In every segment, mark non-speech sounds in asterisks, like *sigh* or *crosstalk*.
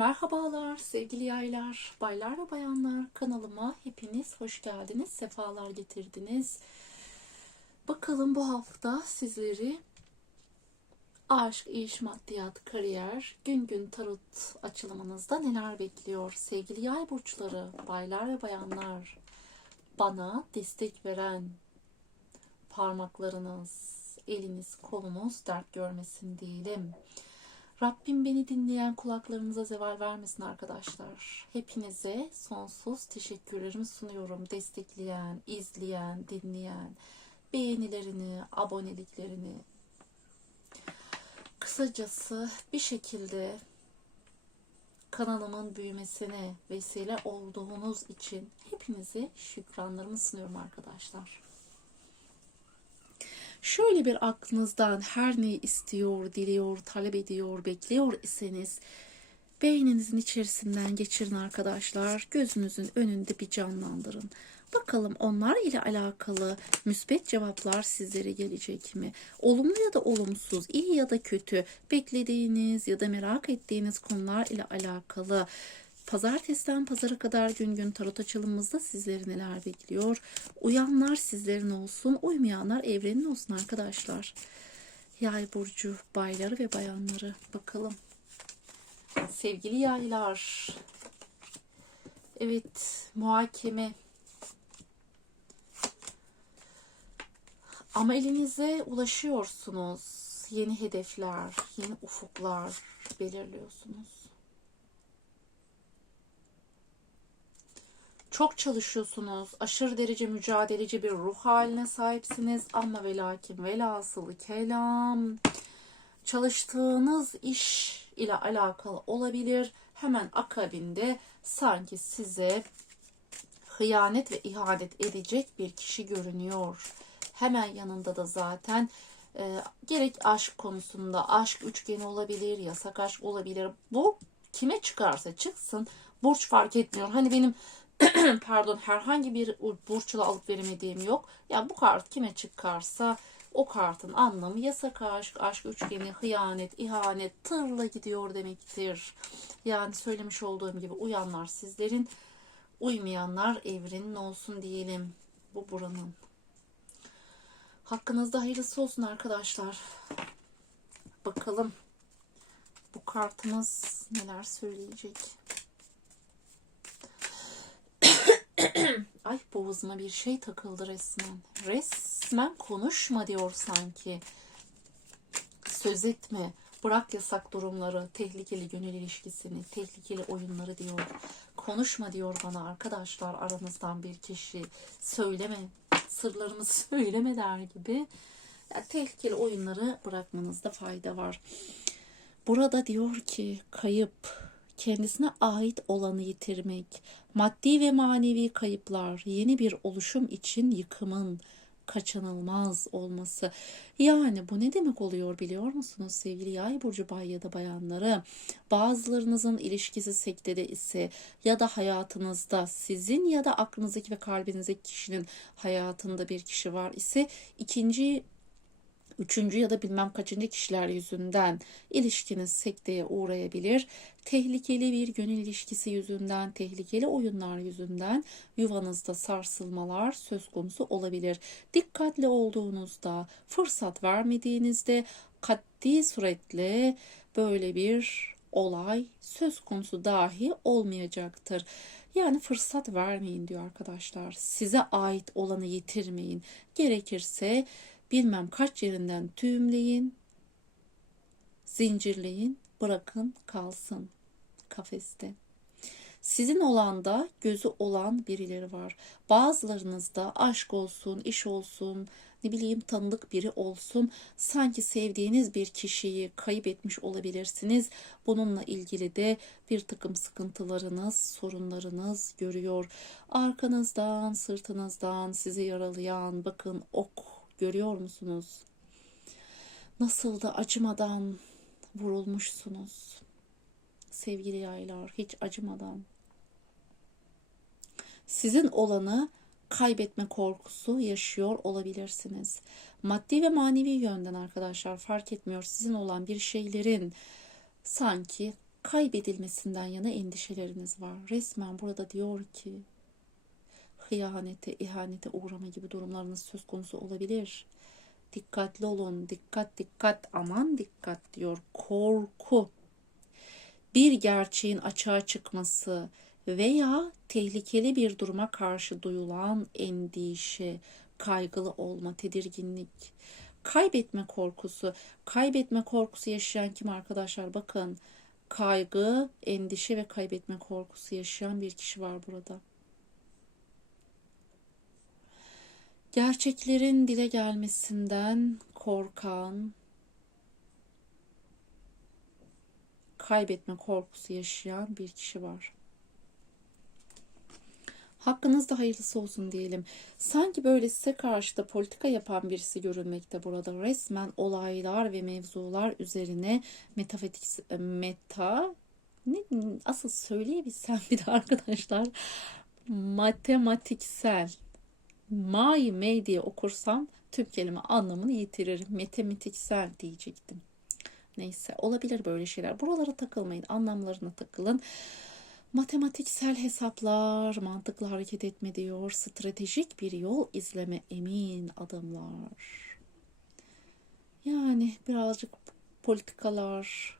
Merhabalar sevgili yaylar, baylar ve bayanlar kanalıma hepiniz hoş geldiniz, sefalar getirdiniz. Bakalım bu hafta sizleri aşk, iş, maddiyat, kariyer, gün gün tarot açılımınızda neler bekliyor? Sevgili yay burçları, baylar ve bayanlar, bana destek veren parmaklarınız, eliniz, kolunuz dert görmesin diyelim. Rabbim beni dinleyen kulaklarınıza zeval vermesin arkadaşlar. Hepinize sonsuz teşekkürlerimi sunuyorum. Destekleyen, izleyen, dinleyen, beğenilerini, aboneliklerini. Kısacası bir şekilde kanalımın büyümesine vesile olduğunuz için hepinize şükranlarımı sunuyorum arkadaşlar. Şöyle bir aklınızdan her ne istiyor, diliyor, talep ediyor, bekliyor iseniz beyninizin içerisinden geçirin arkadaşlar. Gözünüzün önünde bir canlandırın. Bakalım onlar ile alakalı müsbet cevaplar sizlere gelecek mi? Olumlu ya da olumsuz, iyi ya da kötü, beklediğiniz ya da merak ettiğiniz konular ile alakalı Pazartesiden pazara kadar gün gün tarot açılımımızda sizleri neler bekliyor? Uyanlar sizlerin olsun, uymayanlar evrenin olsun arkadaşlar. Yay burcu bayları ve bayanları bakalım. Sevgili yaylar. Evet, muhakeme. Ama elinize ulaşıyorsunuz. Yeni hedefler, yeni ufuklar belirliyorsunuz. Çok çalışıyorsunuz. Aşırı derece mücadeleci bir ruh haline sahipsiniz. Ama ve lakin velhasılı kelam çalıştığınız iş ile alakalı olabilir. Hemen akabinde sanki size hıyanet ve ihanet edecek bir kişi görünüyor. Hemen yanında da zaten e, gerek aşk konusunda aşk üçgeni olabilir, yasak aşk olabilir. Bu kime çıkarsa çıksın burç fark etmiyor. Hani benim *clears throat* pardon herhangi bir burçla alıp veremediğim yok. Yani bu kart kime çıkarsa o kartın anlamı yasak aşk, aşk üçgeni, hıyanet, ihanet, tırla gidiyor demektir. Yani söylemiş olduğum gibi uyanlar sizlerin, uymayanlar evrenin olsun diyelim. Bu buranın. Hakkınızda hayırlısı olsun arkadaşlar. Bakalım bu kartımız neler söyleyecek. *clears throat* Ay boğazıma bir şey takıldı resmen. Resmen konuşma diyor sanki. Söz etme. Bırak yasak durumları, tehlikeli gönül ilişkisini, tehlikeli oyunları diyor. Konuşma diyor bana arkadaşlar aranızdan bir kişi. Söyleme, sırlarımı *laughs* söyleme der gibi. Yani tehlikeli oyunları bırakmanızda fayda var. Burada diyor ki kayıp, kendisine ait olanı yitirmek, maddi ve manevi kayıplar, yeni bir oluşum için yıkımın kaçınılmaz olması. Yani bu ne demek oluyor biliyor musunuz sevgili yay burcu bay ya da bayanları? Bazılarınızın ilişkisi sektede ise ya da hayatınızda sizin ya da aklınızdaki ve kalbinizdeki kişinin hayatında bir kişi var ise ikinci üçüncü ya da bilmem kaçıncı kişiler yüzünden ilişkiniz sekteye uğrayabilir. Tehlikeli bir gönül ilişkisi yüzünden, tehlikeli oyunlar yüzünden yuvanızda sarsılmalar söz konusu olabilir. Dikkatli olduğunuzda, fırsat vermediğinizde katli suretle böyle bir olay söz konusu dahi olmayacaktır. Yani fırsat vermeyin diyor arkadaşlar. Size ait olanı yitirmeyin. Gerekirse bilmem kaç yerinden tüyümleyin, zincirleyin, bırakın kalsın kafeste. Sizin olanda gözü olan birileri var. Bazılarınızda aşk olsun, iş olsun, ne bileyim tanıdık biri olsun. Sanki sevdiğiniz bir kişiyi kaybetmiş olabilirsiniz. Bununla ilgili de bir takım sıkıntılarınız, sorunlarınız görüyor. Arkanızdan, sırtınızdan sizi yaralayan bakın ok Görüyor musunuz? Nasıl da acımadan vurulmuşsunuz. Sevgili yaylar hiç acımadan. Sizin olanı kaybetme korkusu yaşıyor olabilirsiniz. Maddi ve manevi yönden arkadaşlar fark etmiyor. Sizin olan bir şeylerin sanki kaybedilmesinden yana endişeleriniz var. Resmen burada diyor ki hıyanete, ihanete uğrama gibi durumlarınız söz konusu olabilir. Dikkatli olun, dikkat dikkat, aman dikkat diyor. Korku, bir gerçeğin açığa çıkması veya tehlikeli bir duruma karşı duyulan endişe, kaygılı olma, tedirginlik, kaybetme korkusu. Kaybetme korkusu yaşayan kim arkadaşlar? Bakın kaygı, endişe ve kaybetme korkusu yaşayan bir kişi var burada. Gerçeklerin dile gelmesinden korkan, kaybetme korkusu yaşayan bir kişi var. Hakkınızda hayırlısı olsun diyelim. Sanki böyle size karşı da politika yapan birisi görülmekte burada. Resmen olaylar ve mevzular üzerine metafizik meta ne, asıl söyleyebilsem bir de arkadaşlar matematiksel may me diye okursam tüm kelime anlamını yitiririm. Matematiksel diyecektim. Neyse olabilir böyle şeyler. Buralara takılmayın. Anlamlarına takılın. Matematiksel hesaplar, mantıklı hareket etme diyor. Stratejik bir yol izleme, emin adımlar. Yani birazcık politikalar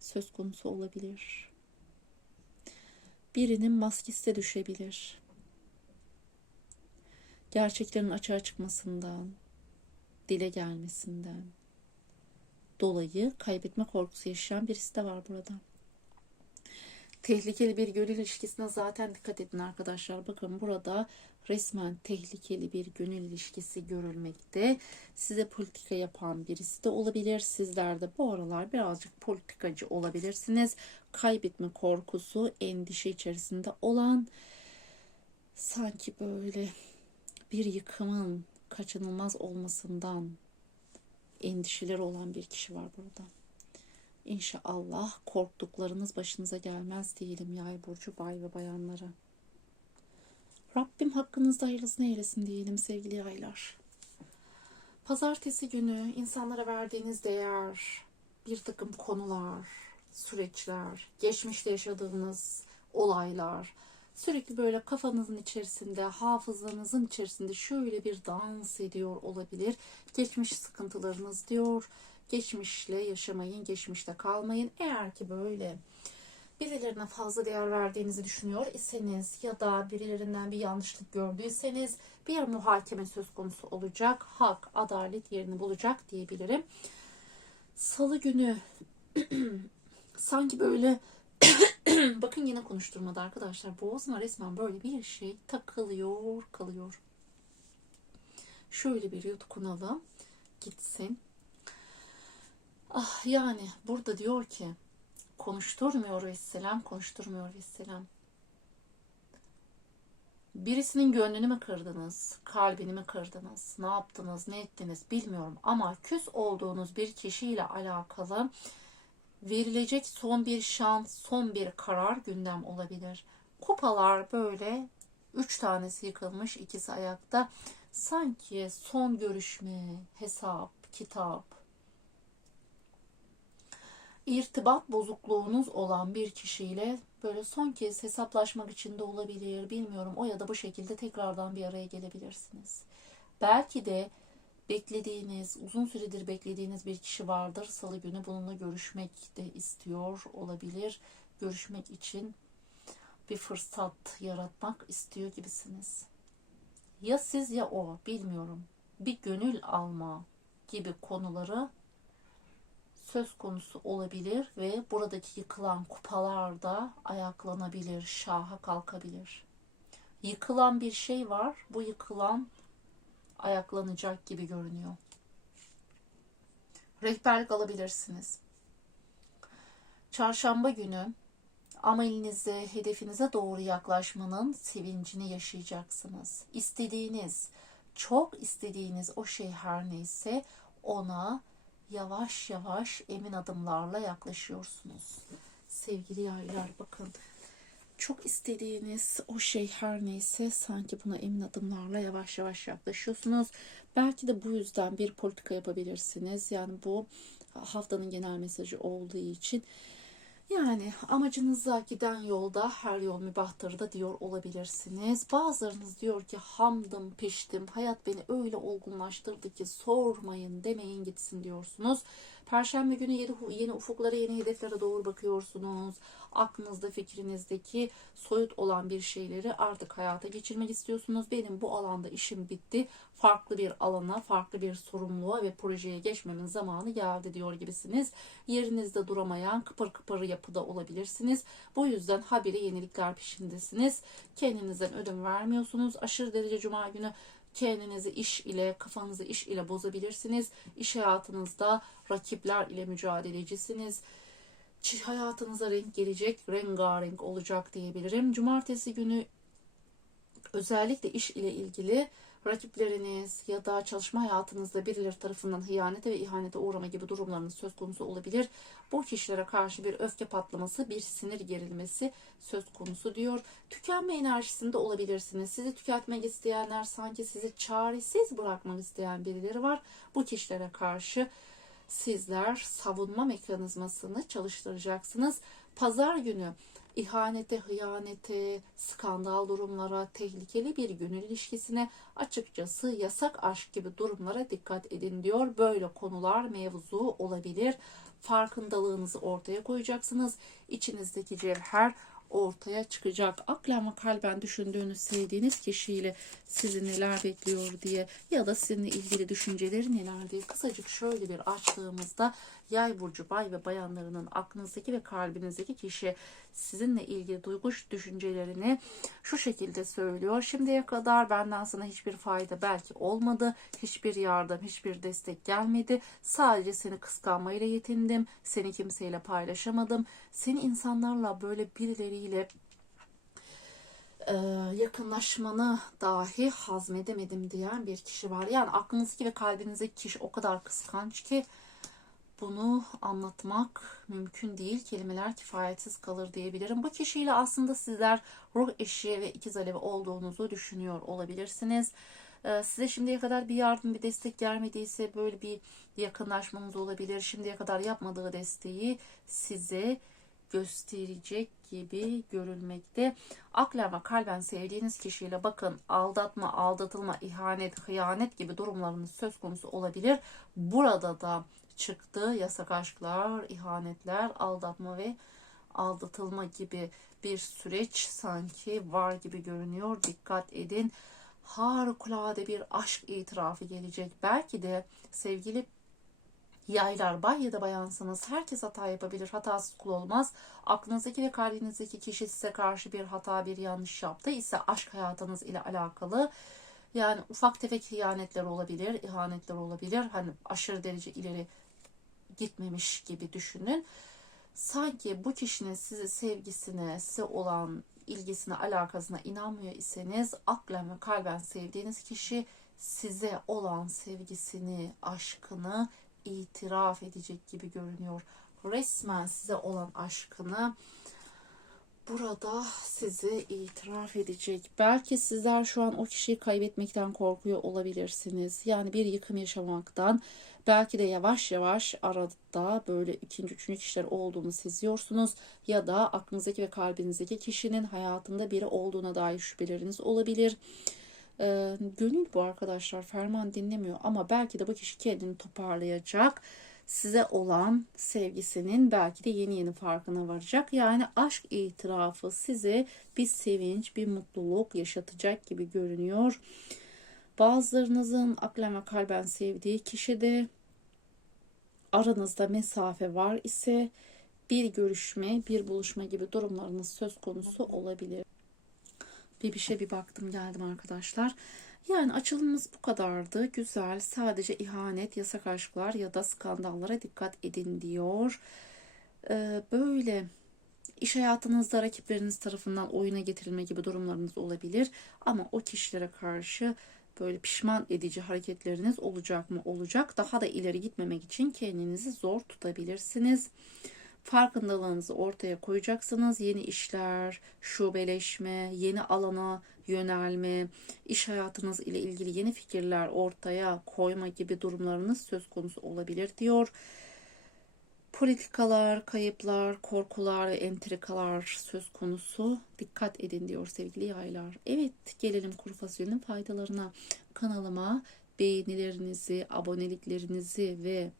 söz konusu olabilir. Birinin maskesi de düşebilir. Gerçeklerin açığa çıkmasından, dile gelmesinden dolayı kaybetme korkusu yaşayan birisi de var burada. Tehlikeli bir gönül ilişkisine zaten dikkat edin arkadaşlar. Bakın burada resmen tehlikeli bir gönül ilişkisi görülmekte. Size politika yapan birisi de olabilir. Sizler de bu aralar birazcık politikacı olabilirsiniz. Kaybetme korkusu, endişe içerisinde olan sanki böyle bir yıkımın kaçınılmaz olmasından endişeleri olan bir kişi var burada. İnşallah korktuklarınız başınıza gelmez diyelim yay burcu bay ve bayanlara. Rabbim hakkınızda hayırlısını eylesin diyelim sevgili yaylar. Pazartesi günü insanlara verdiğiniz değer, bir takım konular, süreçler, geçmişte yaşadığınız olaylar, sürekli böyle kafanızın içerisinde, hafızanızın içerisinde şöyle bir dans ediyor olabilir. Geçmiş sıkıntılarınız diyor. Geçmişle yaşamayın, geçmişte kalmayın. Eğer ki böyle birilerine fazla değer verdiğinizi düşünüyor iseniz ya da birilerinden bir yanlışlık gördüyseniz bir muhakeme söz konusu olacak. Hak, adalet yerini bulacak diyebilirim. Salı günü *clears throat* sanki böyle *clears throat* bakın yine konuşturmadı arkadaşlar. Boğazıma resmen böyle bir şey takılıyor, kalıyor. Şöyle bir yutkunalım. Gitsin. Ah yani burada diyor ki konuşturmuyor Vesselam, konuşturmuyor Vesselam. Birisinin gönlünü mü kırdınız, kalbini mi kırdınız, ne yaptınız, ne ettiniz bilmiyorum ama küs olduğunuz bir kişiyle alakalı verilecek son bir şans, son bir karar gündem olabilir. Kupalar böyle üç tanesi yıkılmış, ikisi ayakta. Sanki son görüşme, hesap, kitap, irtibat bozukluğunuz olan bir kişiyle böyle son kez hesaplaşmak için de olabilir. Bilmiyorum o ya da bu şekilde tekrardan bir araya gelebilirsiniz. Belki de beklediğiniz, uzun süredir beklediğiniz bir kişi vardır. Salı günü bununla görüşmek de istiyor olabilir. Görüşmek için bir fırsat yaratmak istiyor gibisiniz. Ya siz ya o bilmiyorum. Bir gönül alma gibi konuları söz konusu olabilir ve buradaki yıkılan kupalar da ayaklanabilir, şaha kalkabilir. Yıkılan bir şey var. Bu yıkılan ayaklanacak gibi görünüyor. Rehberlik alabilirsiniz. Çarşamba günü amelinize, hedefinize doğru yaklaşmanın sevincini yaşayacaksınız. İstediğiniz, çok istediğiniz o şey her neyse ona yavaş yavaş emin adımlarla yaklaşıyorsunuz. Sevgili yaylar bakın. Çok istediğiniz o şey her neyse sanki buna emin adımlarla yavaş yavaş yaklaşıyorsunuz. Belki de bu yüzden bir politika yapabilirsiniz. Yani bu haftanın genel mesajı olduğu için Yani amacınıza giden yolda her yol mübahtır da diyor olabilirsiniz. Bazılarınız diyor ki hamdım piştim hayat beni öyle olgunlaştırdı ki sormayın demeyin gitsin diyorsunuz. Perşembe günü yeni, yeni ufuklara yeni hedeflere doğru bakıyorsunuz. Aklınızda fikrinizdeki soyut olan bir şeyleri artık hayata geçirmek istiyorsunuz. Benim bu alanda işim bitti. Farklı bir alana, farklı bir sorumluluğa ve projeye geçmemin zamanı geldi diyor gibisiniz. Yerinizde duramayan kıpır kıpır yapıda olabilirsiniz. Bu yüzden haberi yenilikler peşindesiniz. Kendinizden ödün vermiyorsunuz. Aşırı derece cuma günü kendinizi iş ile, kafanızı iş ile bozabilirsiniz. İş hayatınızda rakipler ile mücadelecisiniz. Hayatınıza renk gelecek, rengarenk olacak diyebilirim. Cumartesi günü özellikle iş ile ilgili rakipleriniz ya da çalışma hayatınızda birileri tarafından hıyanete ve ihanete uğrama gibi durumlarınız söz konusu olabilir. Bu kişilere karşı bir öfke patlaması, bir sinir gerilmesi söz konusu diyor. Tükenme enerjisinde olabilirsiniz. Sizi tüketmek isteyenler sanki sizi çaresiz bırakmak isteyen birileri var. Bu kişilere karşı sizler savunma mekanizmasını çalıştıracaksınız. Pazar günü ihanete, hıyanete, skandal durumlara, tehlikeli bir gönül ilişkisine, açıkçası yasak aşk gibi durumlara dikkat edin diyor. Böyle konular mevzu olabilir. Farkındalığınızı ortaya koyacaksınız. İçinizdeki cevher ortaya çıkacak. Aklen ve kalben düşündüğünüz, sevdiğiniz kişiyle sizi neler bekliyor diye ya da sizinle ilgili düşünceleri neler diye kısacık şöyle bir açtığımızda yay burcu bay ve bayanlarının aklınızdaki ve kalbinizdeki kişi sizinle ilgili duygu düşüncelerini şu şekilde söylüyor. Şimdiye kadar benden sana hiçbir fayda belki olmadı. Hiçbir yardım, hiçbir destek gelmedi. Sadece seni kıskanmayla yetindim. Seni kimseyle paylaşamadım. Seni insanlarla böyle birileriyle e, yakınlaşmanı dahi hazmedemedim diyen bir kişi var. Yani aklınızdaki ve kalbinizdeki kişi o kadar kıskanç ki bunu anlatmak mümkün değil. Kelimeler kifayetsiz kalır diyebilirim. Bu kişiyle aslında sizler ruh eşi ve ikiz alevi olduğunuzu düşünüyor olabilirsiniz. Ee, size şimdiye kadar bir yardım, bir destek gelmediyse böyle bir yakınlaşmanız olabilir. Şimdiye kadar yapmadığı desteği size gösterecek gibi görülmekte. Aklen ve kalben sevdiğiniz kişiyle bakın aldatma, aldatılma, ihanet, hıyanet gibi durumlarınız söz konusu olabilir. Burada da çıktı. Yasak aşklar, ihanetler, aldatma ve aldatılma gibi bir süreç sanki var gibi görünüyor. Dikkat edin. Harikulade bir aşk itirafı gelecek. Belki de sevgili yaylar bay ya da bayansınız. Herkes hata yapabilir. Hatasız kul olmaz. Aklınızdaki ve kalbinizdeki kişi size karşı bir hata, bir yanlış yaptı ise aşk hayatınız ile alakalı yani ufak tefek ihanetler olabilir, ihanetler olabilir. Hani aşırı derece ileri gitmemiş gibi düşünün. Sanki bu kişinin size sevgisine, size olan ilgisine, alakasına inanmıyor iseniz aklen ve kalben sevdiğiniz kişi size olan sevgisini, aşkını itiraf edecek gibi görünüyor. Resmen size olan aşkını burada sizi itiraf edecek. Belki sizler şu an o kişiyi kaybetmekten korkuyor olabilirsiniz. Yani bir yıkım yaşamaktan, belki de yavaş yavaş arada böyle ikinci, üçüncü kişiler olduğunu seziyorsunuz. Ya da aklınızdaki ve kalbinizdeki kişinin hayatında biri olduğuna dair şüpheleriniz olabilir. Ee, gönül bu arkadaşlar ferman dinlemiyor ama belki de bu kişi kendini toparlayacak size olan sevgisinin belki de yeni yeni farkına varacak. Yani aşk itirafı size bir sevinç, bir mutluluk yaşatacak gibi görünüyor. Bazılarınızın aklen ve kalben sevdiği kişi de aranızda mesafe var ise bir görüşme, bir buluşma gibi durumlarınız söz konusu olabilir. Bir bir şey bir baktım geldim arkadaşlar. Yani açılımımız bu kadardı. Güzel. Sadece ihanet, yasak aşklar ya da skandallara dikkat edin diyor. Ee, böyle iş hayatınızda rakipleriniz tarafından oyuna getirilme gibi durumlarınız olabilir. Ama o kişilere karşı böyle pişman edici hareketleriniz olacak mı? Olacak. Daha da ileri gitmemek için kendinizi zor tutabilirsiniz. Farkındalığınızı ortaya koyacaksınız. Yeni işler, şubeleşme, yeni alana yönelme, iş hayatınız ile ilgili yeni fikirler ortaya koyma gibi durumlarınız söz konusu olabilir diyor. Politikalar, kayıplar, korkular ve entrikalar söz konusu. Dikkat edin diyor sevgili yaylar. Evet gelelim kuru fasulyenin faydalarına. Kanalıma beğenilerinizi, aboneliklerinizi ve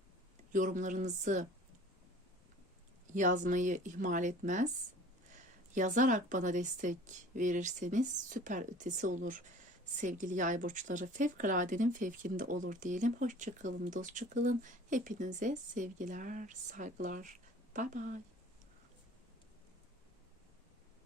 yorumlarınızı yazmayı ihmal etmez. Yazarak bana destek verirseniz süper ötesi olur. Sevgili yay burçları fevkaladenin fevkinde olur diyelim. Hoşçakalın, dostça kalın. Hepinize sevgiler, saygılar. Bye bye.